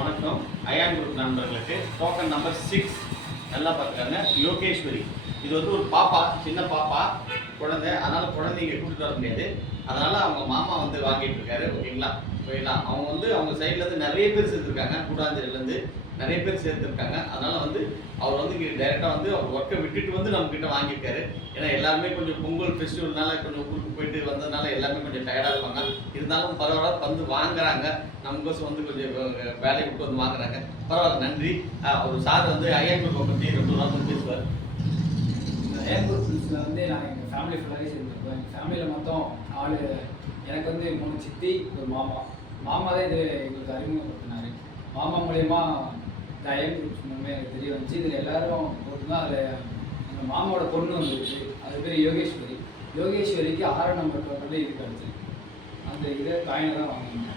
வணக்கம். Ion group நண்பர்களுக்கு token number 6 நல்லா பார்த்துக்காங்க. யோகேஸ்வரி, இது வந்து ஒரு பாப்பா, சின்ன பாப்பா குழந்தை. அதனால் குழந்தைங்க கூப்பிட்டு வர முடியாது. அதனால் அவங்க மாமா வந்து வாங்கிட்டு இருக்காரு. ஓகேங்களா? அவங்க வந்து அவங்க சைட்லேருந்து நிறைய பேர் சேர்த்துருக்காங்க. கூடாஞ்சேரியிலேருந்து நிறைய பேர் சேர்த்துருக்காங்க. அதனால் வந்து அவர் வந்து டைரெக்டாக வந்து அவர் ஒர்க்கை விட்டுட்டு வந்து நம்மக்கிட்ட வாங்கியிருக்காரு. ஏன்னா எல்லாருமே கொஞ்சம் பொங்கல் ஃபெஸ்டிவல்னால கொஞ்சம் ஊருக்கு போயிட்டு வந்ததுனால எல்லாருமே கொஞ்சம் டயர்டாக இருப்பாங்க. இருந்தாலும் பரவாயில்ல, வந்து வாங்குறாங்க. நமக்கோசம் வந்து கொஞ்சம் வேலையை விட்டு வந்து வாங்குறாங்க. பரவாயில்ல, நன்றி. ஒரு சார் வந்து அயன் குரூப்பை பற்றி ரொம்ப நாள் பேசுவார். இந்த அயன் குரூப்ஸில் வந்து நாங்கள் எங்கள் ஃபேமிலி ஃபுல்லாகவே சேர்ந்துருக்கோம். எங்கள் ஃபேமிலியில் மொத்தம் ஆள், எனக்கு வந்து 3 சித்தி, ஒரு மாமா. மாமா தான் இது எங்களுக்கு அறிமுகப்படுத்தினார். மாமா மூலயமா இந்த அயன் குரூப்ஸ் மூலமே எனக்கு தெரிய வந்துச்சு. இதில் எல்லோரும் போட்டுதான் அதில் எங்கள் மாமாவோட பொண்ணு வந்துருக்கு. அது பேர் யோகேஸ்வரி. யோகேஸ்வரிக்கு 6 நம்பர் டோக்கனில் இது கிடச்சி அந்த இதை காயினை தான் வாங்கினோம்.